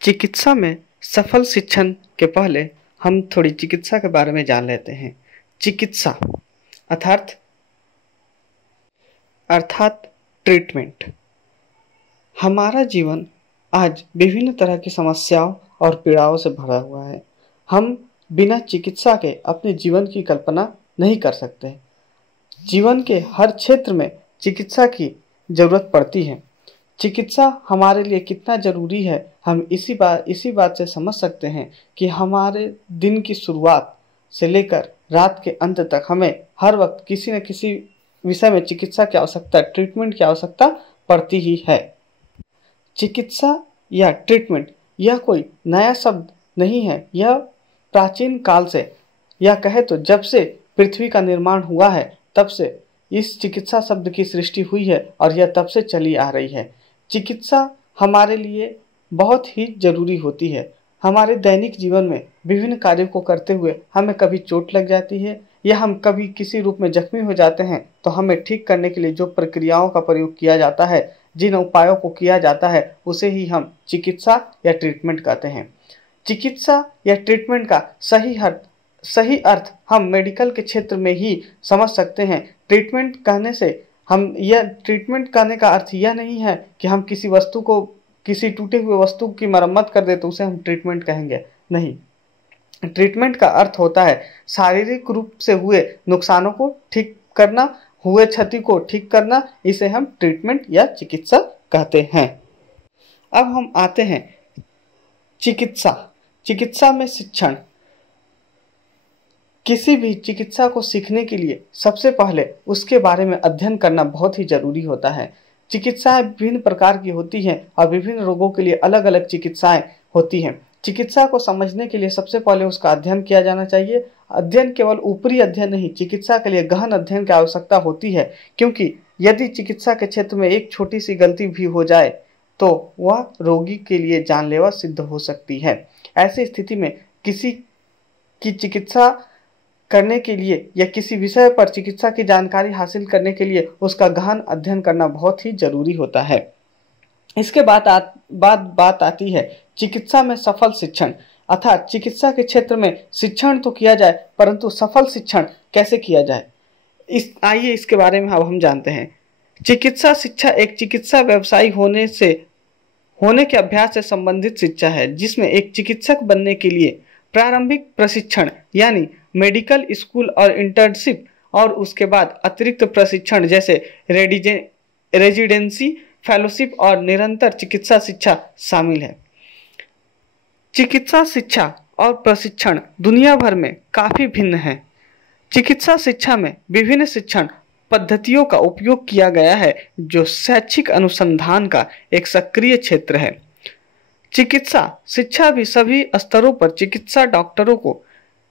चिकित्सा में सफल शिक्षण के पहले हम थोड़ी चिकित्सा के बारे में जान लेते हैं। चिकित्सा अर्थात अर्थात ट्रीटमेंट। हमारा जीवन आज विभिन्न तरह की समस्याओं और पीड़ाओं से भरा हुआ है। हम बिना चिकित्सा के अपने जीवन की कल्पना नहीं कर सकते। जीवन के हर क्षेत्र में चिकित्सा की जरूरत पड़ती है। चिकित्सा हमारे लिए कितना जरूरी है हम इसी बात से समझ सकते हैं कि हमारे दिन की शुरुआत से लेकर रात के अंत तक हमें हर वक्त किसी न किसी विषय में चिकित्सा की आवश्यकता, ट्रीटमेंट की आवश्यकता पड़ती ही है। चिकित्सा या ट्रीटमेंट यह कोई नया शब्द नहीं है। यह प्राचीन काल से, या कहे तो जब से पृथ्वी का निर्माण हुआ है तब से इस चिकित्सा शब्द की सृष्टि हुई है और यह तब से चली आ रही है। चिकित्सा हमारे लिए बहुत ही जरूरी होती है। हमारे दैनिक जीवन में विभिन्न कार्यों को करते हुए हमें कभी चोट लग जाती है या हम कभी किसी रूप में जख्मी हो जाते हैं, तो हमें ठीक करने के लिए जो प्रक्रियाओं का प्रयोग किया जाता है, जिन उपायों को किया जाता है, उसे ही हम चिकित्सा या ट्रीटमेंट कहते हैं। चिकित्सा या ट्रीटमेंट का सही अर्थ हम मेडिकल के क्षेत्र में ही समझ सकते हैं। ट्रीटमेंट कहने का अर्थ यह नहीं है कि हम किसी टूटे हुए वस्तु की मरम्मत कर दे तो उसे हम ट्रीटमेंट कहेंगे। नहीं, ट्रीटमेंट का अर्थ होता है शारीरिक रूप से हुए नुकसानों को ठीक करना, हुए क्षति को ठीक करना। इसे हम ट्रीटमेंट या चिकित्सा कहते हैं। अब हम आते हैं चिकित्सा में शिक्षण। किसी भी चिकित्सा को सीखने के लिए सबसे पहले उसके बारे में अध्ययन करना बहुत ही जरूरी होता है। चिकित्साएं विभिन्न प्रकार की होती हैं और विभिन्न रोगों के लिए अलग अलग चिकित्साएं होती हैं। चिकित्सा को समझने के लिए सबसे पहले उसका अध्ययन किया जाना चाहिए। अध्ययन केवल ऊपरी अध्ययन नहीं, चिकित्सा के लिए गहन अध्ययन की आवश्यकता होती है, क्योंकि यदि चिकित्सा के क्षेत्र में एक छोटी सी गलती भी हो जाए तो वह रोगी के लिए जानलेवा सिद्ध हो सकती है। ऐसी स्थिति में किसी की चिकित्सा करने के लिए या किसी विषय पर चिकित्सा की जानकारी हासिल करने के लिए उसका गहन अध्ययन करना बहुत ही जरूरी होता है। इसके बाद बात आती है चिकित्सा में सफल शिक्षण। अर्थात चिकित्सा के क्षेत्र में शिक्षण तो किया जाए, परंतु सफल शिक्षण कैसे किया जाए, आइए इसके बारे में अब हम जानते हैं। चिकित्सा शिक्षा एक चिकित्सा व्यवसायी होने के अभ्यास से संबंधित शिक्षा है, जिसमें एक चिकित्सक बनने के लिए प्रारंभिक प्रशिक्षण यानी मेडिकल स्कूल और इंटर्नशिप और उसके बाद अतिरिक्त प्रशिक्षण जैसे रेजिडेंसी, फेलोशिप और निरंतर चिकित्सा शिक्षा शामिल है। चिकित्सा शिक्षा और प्रशिक्षण दुनिया भर में काफी भिन्न है। चिकित्सा शिक्षा में विभिन्न शिक्षण पद्धतियों का उपयोग किया गया है, जो शैक्षिक अनुसंधान का एक सक्रिय क्षेत्र है। चिकित्सा शिक्षा भी सभी स्तरों पर चिकित्सा डॉक्टरों को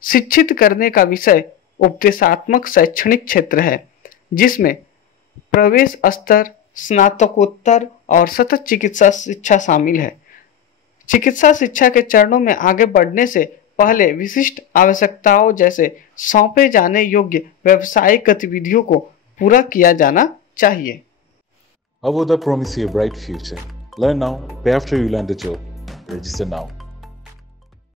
शिक्षित करने का विषय उपदेशात्मक शैक्षणिक क्षेत्र है, जिसमें प्रवेश स्तर, स्नातकोत्तर और सतत चिकित्सा शिक्षा शामिल है। चिकित्सा शिक्षा के चरणों में आगे बढ़ने से पहले विशिष्ट आवश्यकताओं जैसे सौंपे जाने योग्य व्यावसायिक गतिविधियों को पूरा किया जाना चाहिए। Avoda promise you a bright future. Learn now, pay after you land a job. Register now.